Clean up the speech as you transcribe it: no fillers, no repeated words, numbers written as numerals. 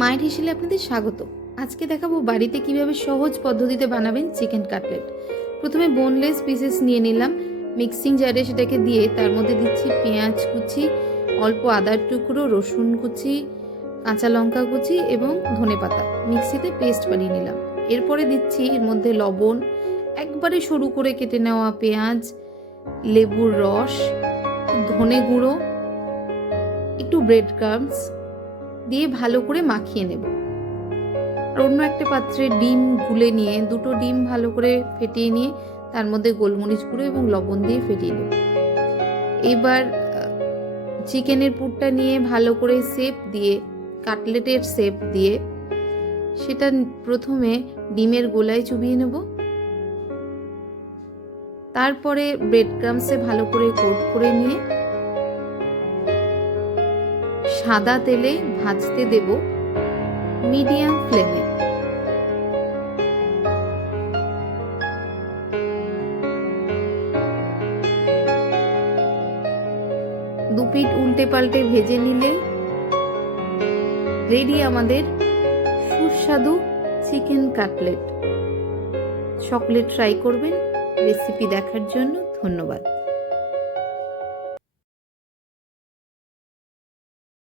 মায়ের হিসেবে আপনাদের স্বাগত। আজকে দেখাবো বাড়িতে কিভাবে সহজ পদ্ধতিতে বানাবেন চিকেন কাটলেট। প্রথমে বোনলেস পিসেস নিয়ে নিলাম, মিক্সিং জারে সেটাকে দিয়ে তার মধ্যে দিচ্ছি পেঁয়াজ কুচি, অল্প আদার টুকরো, রসুন কুচি, কাঁচা লঙ্কা কুচি এবং ধনেপাতা মিক্সিতে পেস্ট বানিয়ে নিলাম। এরপরে দিচ্ছি এর মধ্যে লবণ, একবারে সরু করে কেটে নেওয়া পেঁয়াজ, লেবুর রস, ধনে গুঁড়ো, একটু ব্রেড ক্রাম্বস দিয়ে ভালো করে মাখিয়ে নেব। আর অন্য একটা পাত্রে ডিম গুলে নিয়ে দুটো ডিম ভালো করে ফেটিয়ে নিয়ে তার মধ্যে গোলমরিচ গুঁড়ো এবং লবণ দিয়ে ফেটিয়ে নেব। এবার চিকেনের পুরটা নিয়ে ভালো করে শেপ দিয়ে, কাটলেটের শেপ দিয়ে সেটা প্রথমে ডিমের গোলায় চুবিয়ে নেব। তারপরে ব্রেড ক্রাম্বসে ভালো করে কোট করে নিয়ে সাদা তেলে ভাজতে দেব মিডিয়াম ফ্লেমে। দুপিঠ উল্টে পাল্টে ভেজে নিলে রেডি আমাদের সুস্বাদু চিকেন কাটলেট। সকলে ট্রাই করবেন। রেসিপি দেখার জন্য ধন্যবাদ।